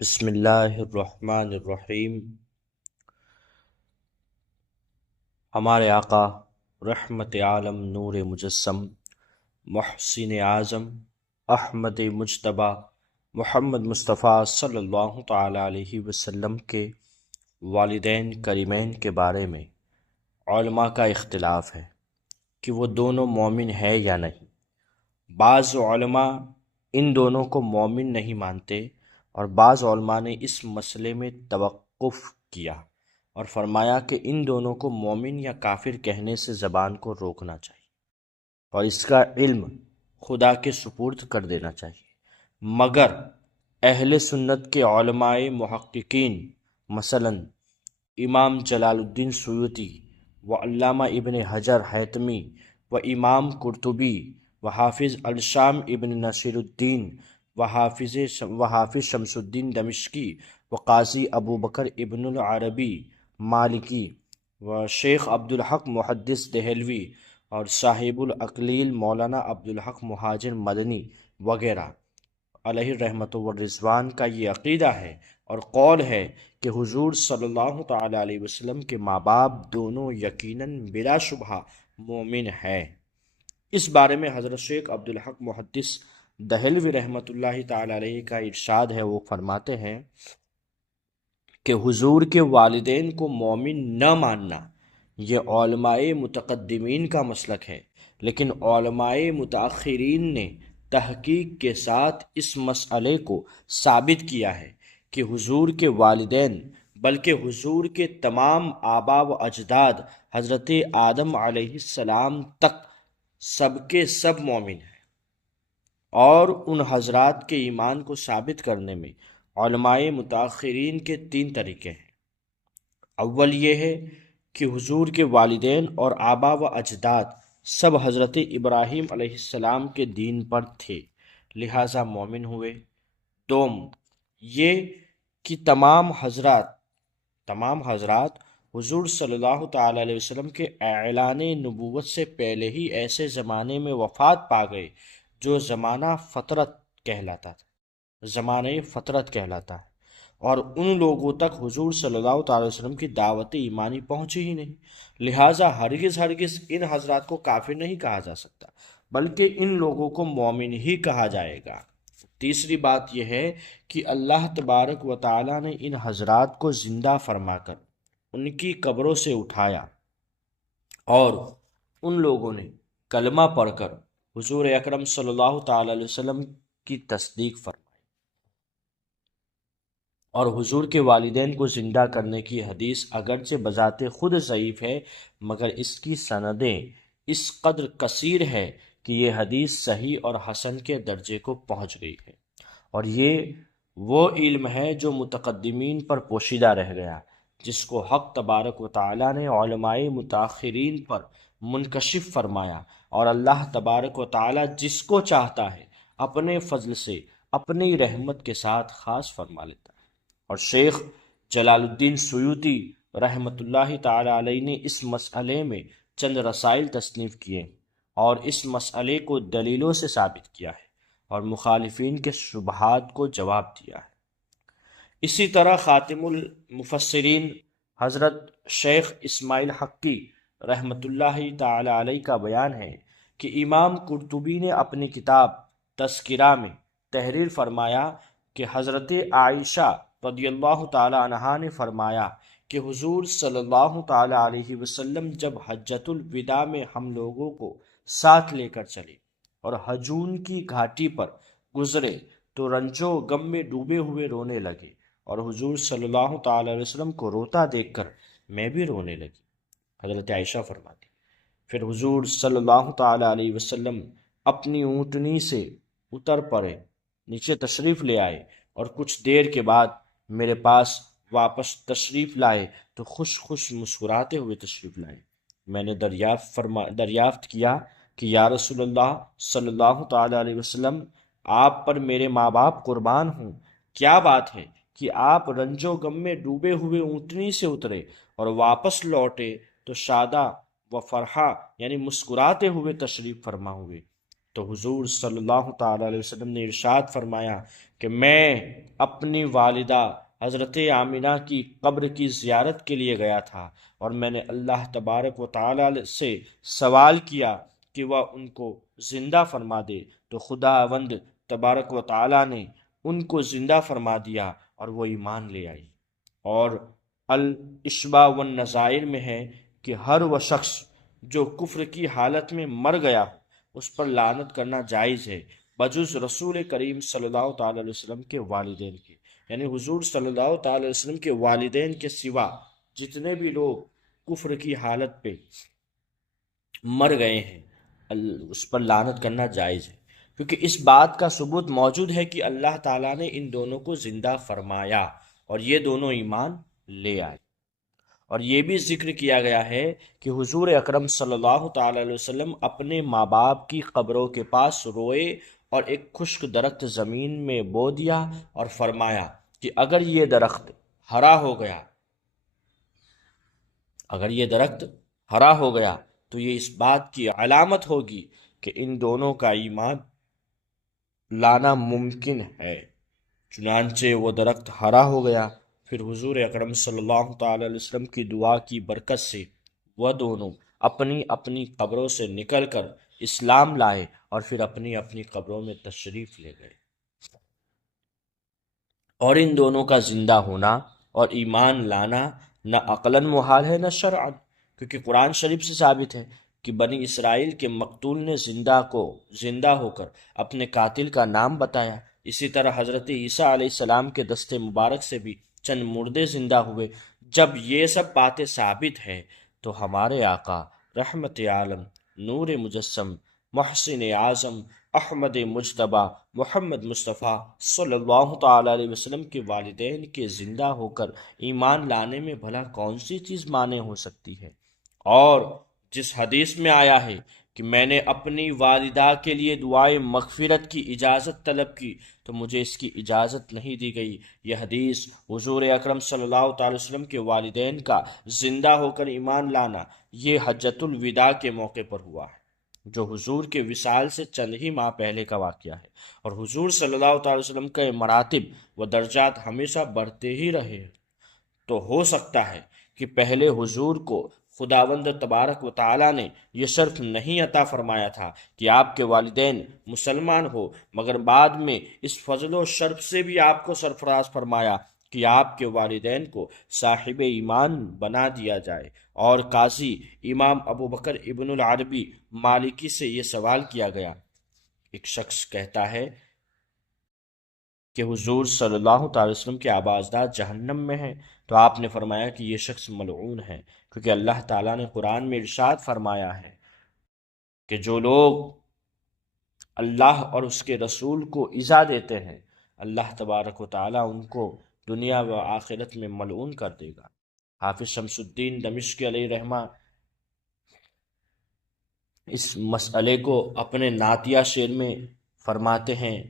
بسم اللہ الرحمن الرحیم۔ ہمارے آقا رحمت عالم نور مجسم محسن اعظم احمد مجتبیٰ محمد مصطفیٰ صلی اللہ تعالی علیہ وسلم کے والدین کریمین کے بارے میں علماء کا اختلاف ہے کہ وہ دونوں مومن ہے یا نہیں۔ بعض علماء ان دونوں کو مومن نہیں مانتے اور بعض علماء نے اس مسئلے میں توقف کیا اور فرمایا کہ ان دونوں کو مومن یا کافر کہنے سے زبان کو روکنا چاہیے اور اس کا علم خدا کے سپرد کر دینا چاہیے۔ مگر اہل سنت کے علماء محققین مثلا امام جلال الدین سیوطی و علامہ ابن حجر حیتمی و امام قرطبی و حافظ الشام ابن نصیر الدین و حافظ شمس الدین دمشقی و قاضی ابو بکر ابن العربی مالکی و شیخ عبدالحق محدث دہلوی اور صاحب الاقلیل مولانا عبدالحق مہاجر مدنی وغیرہ علیہ رحمت و رضوان کا یہ عقیدہ ہے اور قول ہے کہ حضور صلی اللہ تعالی علیہ وسلم کے ماں باپ دونوں یقیناً بلا شبہ مومن ہیں۔ اس بارے میں حضرت شیخ عبدالحق محدث دہلوی رحمت اللہ تعالی علیہ کا ارشاد ہے، وہ فرماتے ہیں کہ حضور کے والدین کو مومن نہ ماننا یہ علماء متقدمین کا مسلک ہے، لیکن علماء متاخرین نے تحقیق کے ساتھ اس مسئلے کو ثابت کیا ہے کہ حضور کے والدین بلکہ حضور کے تمام آبا و اجداد حضرت آدم علیہ السلام تک سب کے سب مومن ہیں۔ اور ان حضرات کے ایمان کو ثابت کرنے میں علماء متاخرین کے 3 طریقے ہیں۔ اول یہ ہے کہ حضور کے والدین اور آبا و اجداد سب حضرت ابراہیم علیہ السلام کے دین پر تھے، لہٰذا مومن ہوئے۔ دوم یہ کہ تمام حضرات حضور صلی اللہ تعالی علیہ وسلم کے اعلان نبوت سے پہلے ہی ایسے زمانے میں وفات پا گئے جو زمانہ فطرت کہلاتا ہے اور ان لوگوں تک حضور صلی اللہ تعالی وسلم کی دعوت ایمانی پہنچی ہی نہیں، لہٰذا ہرگز ان حضرات کو کافر نہیں کہا جا سکتا بلکہ ان لوگوں کو مومن ہی کہا جائے گا۔ تیسری بات یہ ہے کہ اللہ تبارک و تعالی نے ان حضرات کو زندہ فرما کر ان کی قبروں سے اٹھایا اور ان لوگوں نے کلمہ پڑھ کر حضور اکرم صلی اللہ تعالی علیہ وسلم کی تصدیق فرمائی۔ اور حضور کے والدین کو زندہ کرنے کی حدیث اگرچہ بذات خود ضعیف ہے مگر اس کی سندیں اس قدر کثیر ہے کہ یہ حدیث صحیح اور حسن کے درجے کو پہنچ گئی ہے، اور یہ وہ علم ہے جو متقدمین پر پوشیدہ رہ گیا، جس کو حق تبارک و تعالی نے علماء متاخرین پر منکشف فرمایا، اور اللہ تبارک و تعالی جس کو چاہتا ہے اپنے فضل سے اپنی رحمت کے ساتھ خاص فرما لیتا ہے۔ اور شیخ جلال الدین سیوطی رحمت اللہ تعالی علیہ نے اس مسئلے میں چند رسائل تصنیف کیے اور اس مسئلے کو دلیلوں سے ثابت کیا ہے اور مخالفین کے شبہات کو جواب دیا ہے۔ اسی طرح خاتم المفسرین حضرت شیخ اسماعیل حقی رحمت اللہ تعالی علیہ کا بیان ہے کہ امام قرطبی نے اپنی کتاب تذکرہ میں تحریر فرمایا کہ حضرت عائشہ رضی اللہ تعالی عنہا نے فرمایا کہ حضور صلی اللہ تعالی علیہ وسلم جب حجۃ الوداع میں ہم لوگوں کو ساتھ لے کر چلے اور حجون کی گھاٹی پر گزرے تو رنج و غم میں ڈوبے ہوئے رونے لگے، اور حضور صلی اللہ تعالی علیہ وسلم کو روتا دیکھ کر میں بھی رونے لگی۔ حضرت عائشہ فرماتی پھر حضور صلی اللہ تعالی علیہ وسلم اپنی اونٹنی سے اتر پڑے، نیچے تشریف لے آئے اور کچھ دیر کے بعد میرے پاس واپس تشریف لائے تو خوش مسکراتے ہوئے تشریف لائے۔ میں نے دریافت کیا کہ یا رسول اللہ صلی اللہ تعالی علیہ وسلم، آپ پر میرے ماں باپ قربان ہوں، کیا بات ہے کہ آپ رنج و غم میں ڈوبے ہوئے اونٹنی سے اترے اور واپس لوٹے تو شادہ و فرحہ یعنی مسکراتے ہوئے تشریف فرما ہوئے؟ تو حضور صلی اللہ تعالیٰ علیہ وسلم نے ارشاد فرمایا کہ میں اپنی والدہ حضرت آمینہ کی قبر کی زیارت کے لیے گیا تھا، اور میں نے اللہ تبارک و تعالیٰ سے سوال کیا کہ وہ ان کو زندہ فرما دے، تو خداوند تبارک و تعالیٰ نے ان کو زندہ فرما دیا اور وہ ایمان لے آئی۔ اور الاشباء والنظائر میں ہے کہ ہر وہ شخص جو کفر کی حالت میں مر گیا ہو اس پر لعنت کرنا جائز ہے، بجز رسول کریم صلی اللہ تعالی علیہ وسلم کے والدین کے، یعنی حضور صلی اللہ تعالی علیہ وسلم کے والدین کے سوا جتنے بھی لوگ کفر کی حالت پہ مر گئے ہیں اس پر لعنت کرنا جائز ہے، کیونکہ اس بات کا ثبوت موجود ہے کہ اللہ تعالیٰ نے ان دونوں کو زندہ فرمایا اور یہ دونوں ایمان لے آئے۔ اور یہ بھی ذکر کیا گیا ہے کہ حضور اکرم صلی اللہ تعالی علیہ وسلم اپنے ماں باپ کی قبروں کے پاس روئے اور ایک خشک درخت زمین میں بو دیا اور فرمایا کہ اگر یہ درخت ہرا ہو گیا تو یہ اس بات کی علامت ہوگی کہ ان دونوں کا ایمان لانا ممکن ہے۔ چنانچہ وہ درخت ہرا ہو گیا۔ پھر حضور اکرم صلی اللہ تعالی علیہ وسلم کی دعا کی برکت سے وہ دونوں اپنی اپنی قبروں سے نکل کر اسلام لائے اور پھر اپنی اپنی قبروں میں تشریف لے گئے۔ اور ان دونوں کا زندہ ہونا اور ایمان لانا نہ عقلاً محال ہے نہ شرعاً، کیونکہ قرآن شریف سے ثابت ہے کہ بنی اسرائیل کے مقتول نے زندہ ہو کر اپنے قاتل کا نام بتایا۔ اسی طرح حضرت عیسیٰ علیہ السلام کے دست مبارک سے بھی چند مردے زندہ ہوئے۔ جب یہ سب باتیں ثابت ہیں تو ہمارے آقا رحمت عالم نور مجسم محسن اعظم احمد مجتبی محمد مصطفیٰ صلی اللہ تعالی علیہ وسلم کے والدین کے زندہ ہو کر ایمان لانے میں بھلا کون سی چیز مانع ہو سکتی ہے؟ اور جس حدیث میں آیا ہے کہ میں نے اپنی والدہ کے لیے دعائے مغفرت کی اجازت طلب کی تو مجھے اس کی اجازت نہیں دی گئی، یہ حدیث حضور اکرم صلی اللہ تعالی وسلم کے والدین کا زندہ ہو کر ایمان لانا یہ حجۃ الوداع کے موقع پر ہوا ہے، جو حضور کے وصال سے چند ہی ماہ پہلے کا واقعہ ہے، اور حضور صلی اللہ تعالی وسلم کے مراتب و درجات ہمیشہ بڑھتے ہی رہے۔ تو ہو سکتا ہے کہ پہلے حضور کو خداوند تبارک و تعالیٰ نے یہ شرف نہیں عطا فرمایا تھا کہ آپ کے والدین مسلمان ہو، مگر بعد میں اس فضل و شرف سے بھی آپ کو سرفراز فرمایا کہ آپ کے والدین کو صاحب ایمان بنا دیا جائے۔ اور قاضی امام ابو بکر ابن العربی مالکی سے یہ سوال کیا گیا، ایک شخص کہتا ہے کہ حضور صلی اللہ تعالی وسلم کے آبا اجداد جہنم میں ہیں، تو آپ نے فرمایا کہ یہ شخص ملعون ہے، کیونکہ اللہ تعالیٰ نے قرآن میں ارشاد فرمایا ہے کہ جو لوگ اللہ اور اس کے رسول کو ایذا دیتے ہیں اللہ تبارک و تعالیٰ ان کو دنیا و آخرت میں ملعون کر دے گا۔ حافظ شمس الدین دمشقی علیہ رحمہ اس مسئلے کو اپنے نعتیہ شعر میں فرماتے ہیں،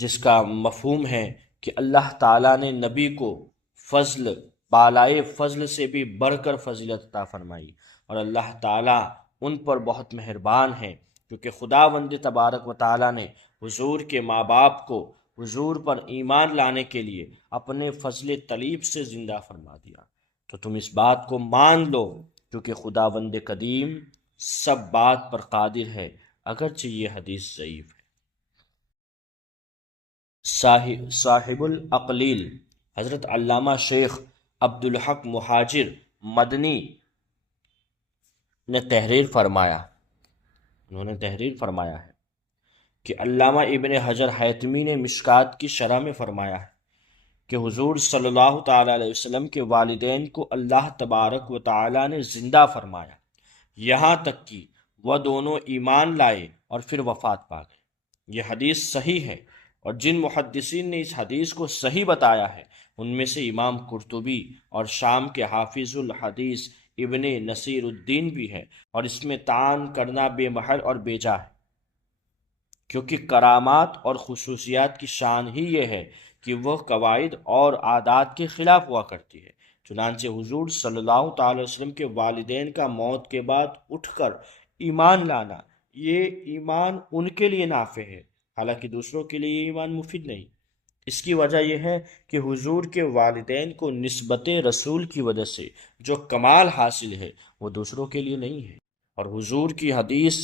جس کا مفہوم ہے کہ اللہ تعالیٰ نے نبی کو فضل بالائے فضل سے بھی بڑھ کر فضیلت عطا فرمائی، اور اللہ تعالیٰ ان پر بہت مہربان ہے، کیونکہ خداوند تبارک و تعالیٰ نے حضور کے ماں باپ کو حضور پر ایمان لانے کے لیے اپنے فضل طلیب سے زندہ فرما دیا۔ تو تم اس بات کو مان لو، کیونکہ خداوند قدیم سب بات پر قادر ہے، اگرچہ یہ حدیث ضعیف ہے۔ صاحب الاقلیل حضرت علامہ شیخ عبدالحق مہاجر مدنی نے انہوں نے تحریر فرمایا ہے کہ علامہ ابن حجر حیتمی نے مشکات کی شرح میں فرمایا ہے کہ حضور صلی اللہ تعالی علیہ وسلم کے والدین کو اللہ تبارک و تعالی نے زندہ فرمایا، یہاں تک کہ وہ دونوں ایمان لائے اور پھر وفات پا گئے۔ یہ حدیث صحیح ہے، اور جن محدثین نے اس حدیث کو صحیح بتایا ہے ان میں سے امام قرطبی اور شام کے حافظ الحدیث ابن نصیر الدین بھی ہے، اور اس میں تعان کرنا بے محل اور بے جا ہے، کیونکہ کرامات اور خصوصیات کی شان ہی یہ ہے کہ وہ قواعد اور عادات کے خلاف ہوا کرتی ہے۔ چنانچہ حضور صلی اللہ تعالی وسلم کے والدین کا موت کے بعد اٹھ کر ایمان لانا یہ ایمان ان کے لیے نافع ہے، حالانکہ دوسروں کے لیے یہ ایمان مفید نہیں۔ اس کی وجہ یہ ہے کہ حضور کے والدین کو نسبت رسول کی وجہ سے جو کمال حاصل ہے وہ دوسروں کے لیے نہیں ہے۔ اور حضور کی حدیث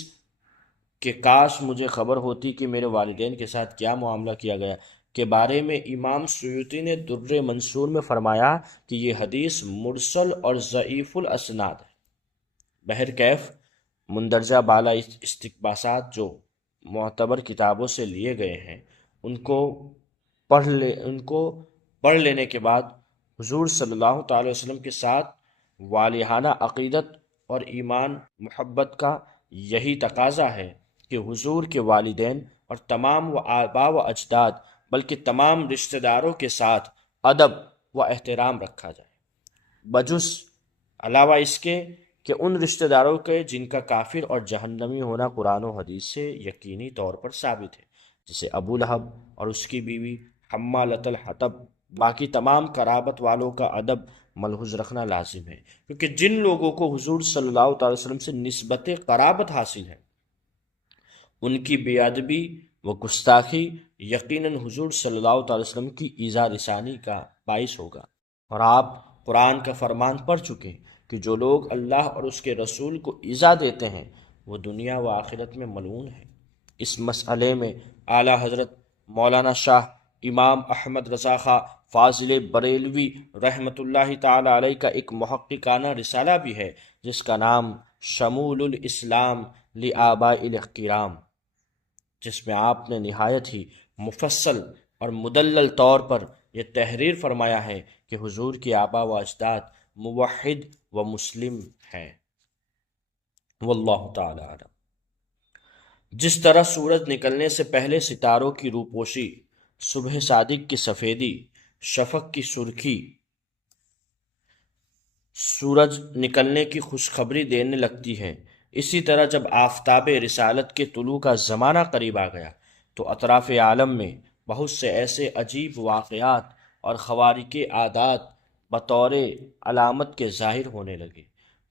کہ کاش مجھے خبر ہوتی کہ میرے والدین کے ساتھ کیا معاملہ کیا گیا کے بارے میں امام سیوطی نے در منصور میں فرمایا کہ یہ حدیث مرسل اور ضعیف الاسناد ہے۔ بہرکیف مندرجہ بالا استقباسات جو معتبر کتابوں سے لیے گئے ہیں ان کو پڑھ لینے کے بعد حضور صلی اللہ تعالی وسلم کے ساتھ والہانہ عقیدت اور ایمان محبت کا یہی تقاضا ہے کہ حضور کے والدین اور تمام آباء و اجداد بلکہ تمام رشتہ داروں کے ساتھ ادب و احترام رکھا جائے، بجز علاوہ اس کے کہ ان رشتہ داروں کے جن کا کافر اور جہنمی ہونا قرآن و حدیث سے یقینی طور پر ثابت ہے، جیسے ابو لہب اور اس کی بیوی حمالۃ الحطب۔ باقی تمام قرابت والوں کا ادب ملحوظ رکھنا لازم ہے، کیونکہ جن لوگوں کو حضور صلی اللہ تعالی وسلم سے نسبت قرابت حاصل ہے ان کی بے ادبی و گستاخی یقیناً حضور صلی اللہ تعالی وسلم کی ایذا رسانی کا باعث ہوگا۔ اور آپ قرآن کا فرمان پڑھ چکے کہ جو لوگ اللہ اور اس کے رسول کو ایذا دیتے ہیں وہ دنیا و آخرت میں ملعون ہیں۔ اس مسئلے میں اعلیٰ حضرت مولانا شاہ امام احمد رضا خاں فاضل بریلوی رحمۃ اللہ تعالی علیہ کا ایک محققانہ رسالہ بھی ہے جس کا نام شمول الاسلام لآباء الکرام، جس میں آپ نے نہایت ہی مفصل اور مدلل طور پر یہ تحریر فرمایا ہے کہ حضور کے آباء و اجداد موحد و مسلم ہیں۔ واللہ تعالی اعلم۔ جس طرح سورج نکلنے سے پہلے ستاروں کی روپوشی، صبح صادق کی سفیدی، شفق کی سرخی سورج نکلنے کی خوشخبری دینے لگتی ہے، اسی طرح جب آفتاب رسالت کے طلوع کا زمانہ قریب آ گیا تو اطراف عالم میں بہت سے ایسے عجیب واقعات اور خوارق عادات بطور علامت کے ظاہر ہونے لگے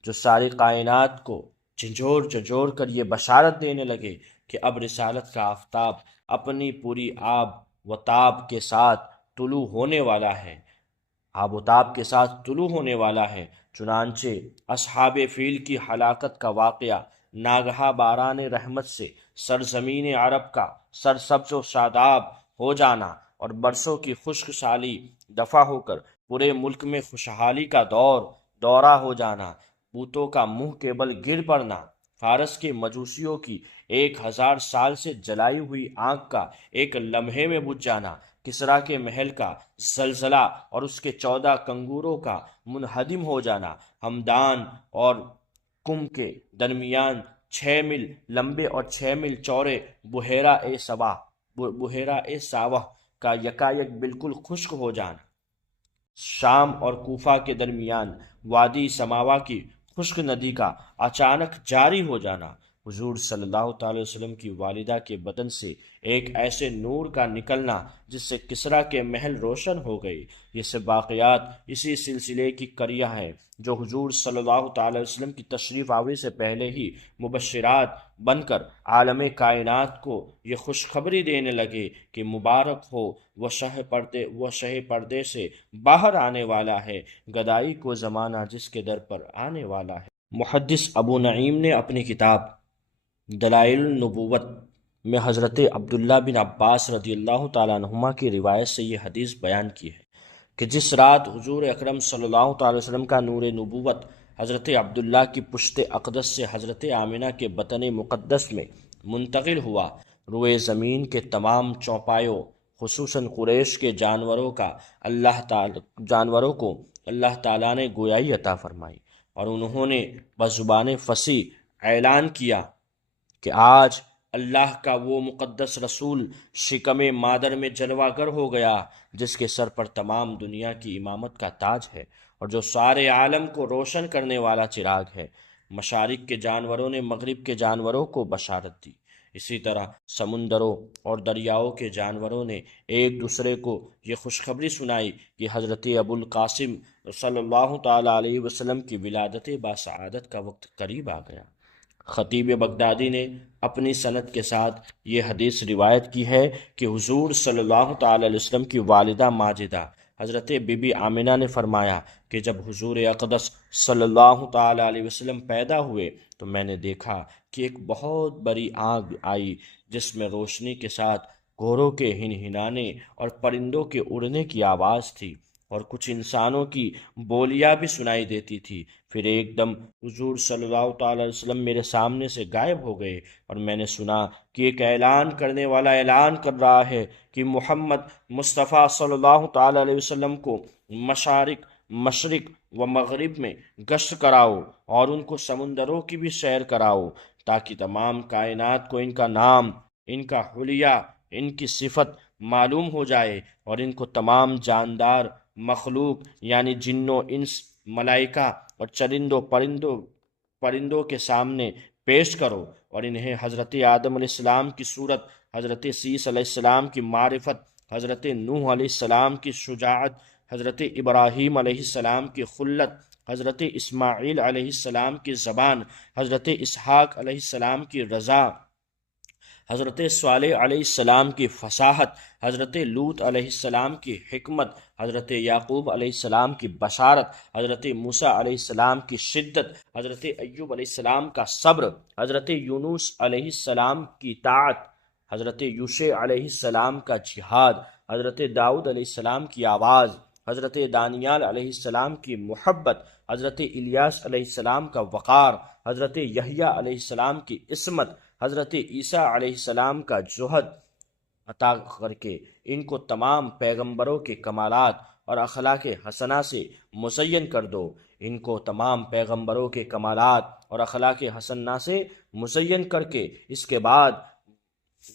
جو ساری کائنات کو جھنجھوڑ کر یہ بشارت دینے لگے کہ اب رسالت کا آفتاب اپنی پوری آب و تاب کے ساتھ طلوع ہونے والا ہے، آب و تاب کے ساتھ طلوع ہونے والا ہے۔ چنانچہ اصحاب فیل کی ہلاکت کا واقعہ، ناگہاں باران رحمت سے سرزمین عرب کا سرسبز و شاداب ہو جانا اور برسوں کی خشک سالی دفع ہو کر پورے ملک میں خوشحالی کا دورہ ہو جانا، بتوں کا منہ کے بل گر پڑنا، فارس کے مجوسیوں کی 1000 سال سے جلائی ہوئی آنکھ کا ایک لمحے میں بجھ جانا، کسریٰ کے محل کا زلزلہ اور اس کے 14 کنگوروں کا منہدم ہو جانا، ہمدان اور کم کے درمیان 6 میل لمبے اور 6 میل چوڑے بحیرہ ساوہ کا یکایک بالکل خشک ہو جانا، شام اور کوفہ کے درمیان وادی سماوا کی خشک ندی کا اچانک جاری ہو جانا، حضور صلی اللہ تعالی وسلم کی والدہ کے بدن سے ایک ایسے نور کا نکلنا جس سے کسریٰ کے محل روشن ہو گئی۔ یہ سب واقعات اسی سلسلے کی کریہ ہے جو حضور صلی اللہ تعالی وسلم کی تشریف آوری سے پہلے ہی مبشرات بن کر عالم کائنات کو یہ خوشخبری دینے لگے کہ مبارک ہو وہ شہ پردے سے باہر آنے والا ہے، گدائی کو زمانہ جس کے در پر آنے والا ہے۔ محدث ابو نعیم نے اپنی کتاب دلائل النبوت میں حضرت عبداللہ بن عباس رضی اللہ تعالیٰ عنہما کی روایت سے یہ حدیث بیان کی ہے کہ جس رات حضور اکرم صلی اللہ تعالی وسلم کا نور نبوت حضرت عبداللہ کی پشت اقدس سے حضرت آمنہ کے بطن مقدس میں منتقل ہوا، روئے زمین کے تمام چوپایوں خصوصاً قریش کے جانوروں کو اللہ تعالیٰ نے گویائی عطا فرمائی اور انہوں نے بزبان فصیح اعلان کیا کہ آج اللہ کا وہ مقدس رسول شکم مادر میں جلوہ گر ہو گیا جس کے سر پر تمام دنیا کی امامت کا تاج ہے اور جو سارے عالم کو روشن کرنے والا چراغ ہے۔ مشارق کے جانوروں نے مغرب کے جانوروں کو بشارت دی، اسی طرح سمندروں اور دریاؤں کے جانوروں نے ایک دوسرے کو یہ خوشخبری سنائی کہ حضرت ابو القاسم صلی اللہ تعالی علیہ وسلم کی ولادت باسعادت کا وقت قریب آ گیا۔ خطیب بغدادی نے اپنی سند کے ساتھ یہ حدیث روایت کی ہے کہ حضور صلی اللہ تعالی علیہ وسلم کی والدہ ماجدہ حضرت بی بی آمنہ نے فرمایا کہ جب حضور اقدس صلی اللہ تعالی علیہ وسلم پیدا ہوئے تو میں نے دیکھا کہ ایک بہت بڑی آگ آئی جس میں روشنی کے ساتھ گھوڑوں کے ہنہنانے اور پرندوں کے اڑنے کی آواز تھی، اور کچھ انسانوں کی بولیاں بھی سنائی دیتی تھی۔ پھر ایک دم حضور صلی اللہ تعالی علیہ وسلم میرے سامنے سے غائب ہو گئے، اور میں نے سنا کہ ایک اعلان کرنے والا اعلان کر رہا ہے کہ محمد مصطفیٰ صلی اللہ تعالی علیہ وسلم کو مشرق و مغرب میں گشت کراؤ، اور ان کو سمندروں کی بھی سیر کراؤ، تاکہ تمام کائنات کو ان کا نام، ان کا حلیہ، ان کی صفت معلوم ہو جائے، اور ان کو تمام جاندار مخلوق یعنی جنوں، انس، ملائکہ اور چرندوں پرندوں کے سامنے پیش کرو، اور انہیں حضرت آدم علیہ السلام کی صورت، حضرت سیس علیہ السلام کی معرفت، حضرت نوح علیہ السلام کی شجاعت، حضرت ابراہیم علیہ السلام کی خلت، حضرت اسماعیل علیہ السلام کی زبان، حضرت اسحاق علیہ السلام کی رضا، حضرت صالح علیہ السلام کی فصاحت، حضرت لوط علیہ السلام کی حکمت، حضرت یعقوب علیہ السلام کی بشارت، حضرت موسیٰ علیہ السلام کی شدت، حضرت ایوب علیہ السلام کا صبر، حضرت یونس علیہ السلام کی طاعت، حضرت یوشع علیہ السلام کا جہاد، حضرت داؤد علیہ السلام کی آواز، حضرت دانیال علیہ السلام کی محبت، حضرت الیاس علیہ السلام کا وقار، حضرت یحییٰ علیہ السلام کی عصمت، حضرت عیسیٰ علیہ السلام کا جوہد عطا کر کے ان کو تمام پیغمبروں کے کمالات اور اخلاق حسنہ سے مزین کر دو، ان کو تمام پیغمبروں کے کمالات اور اخلاق حسنہ سے مزین کر کے اس کے بعد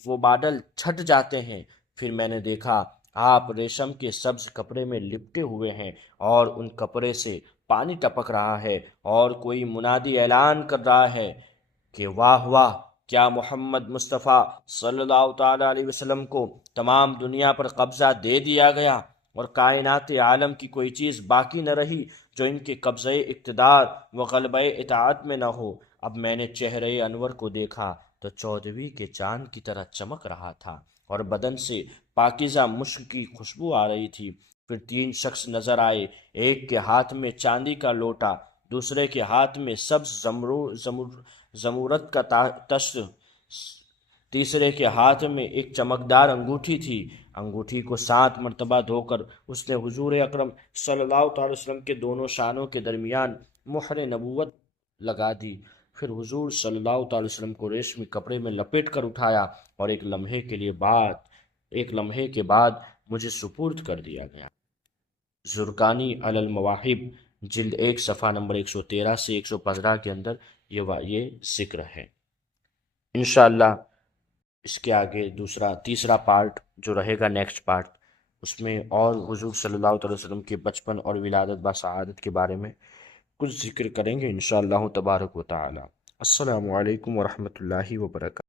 وہ بادل چھٹ جاتے ہیں۔ پھر میں نے دیکھا آپ ریشم کے سبز کپڑے میں لپٹے ہوئے ہیں، اور ان کپڑے سے پانی ٹپک رہا ہے، اور کوئی منادی اعلان کر رہا ہے کہ واہ واہ، کیا محمد مصطفیٰ صلی اللہ تعالی علیہ وسلم کو تمام دنیا پر قبضہ دے دیا گیا، اور کائنات عالم کی کوئی چیز باقی نہ رہی جو ان کے قبضہ اقتدار و غلبہ اطاعت میں نہ ہو۔ اب میں نے چہرہ انور کو دیکھا تو 14ویں کے چاند کی طرح چمک رہا تھا، اور بدن سے پاکیزہ مشک کی خوشبو آ رہی تھی۔ پھر 3 شخص نظر آئے، ایک کے ہاتھ میں چاندی کا لوٹا، دوسرے کے ہاتھ میں سبز زمرد کا تشت، تیسرے کے ہاتھ میں ایک چمکدار انگوٹھی تھی۔ انگوٹھی کو 7 مرتبہ دھو کر اس نے حضور اکرم صلی اللہ تعالی وسلم کے دونوں شانوں کے درمیان مہر نبوت لگا دی۔ پھر حضور صلی اللہ تعالی وسلم کو ریشمی کپڑے میں لپیٹ کر اٹھایا، اور ایک لمحے کے بعد مجھے سپرد کر دیا گیا۔ زرقانی علی المواہب جلد 1 صفحہ نمبر 113 سے 115 کے اندر یہ ذکر ہے۔ انشاءاللہ اس کے آگے تیسرا پارٹ جو رہے گا، نیکسٹ پارٹ، اس میں اور حضور صلی اللہ علیہ وسلم کے بچپن اور ولادت با سعادت کے بارے میں کچھ ذکر کریں گے انشاءاللہ تبارک و تعالی۔ السلام علیکم ورحمۃ اللہ وبرکاتہ۔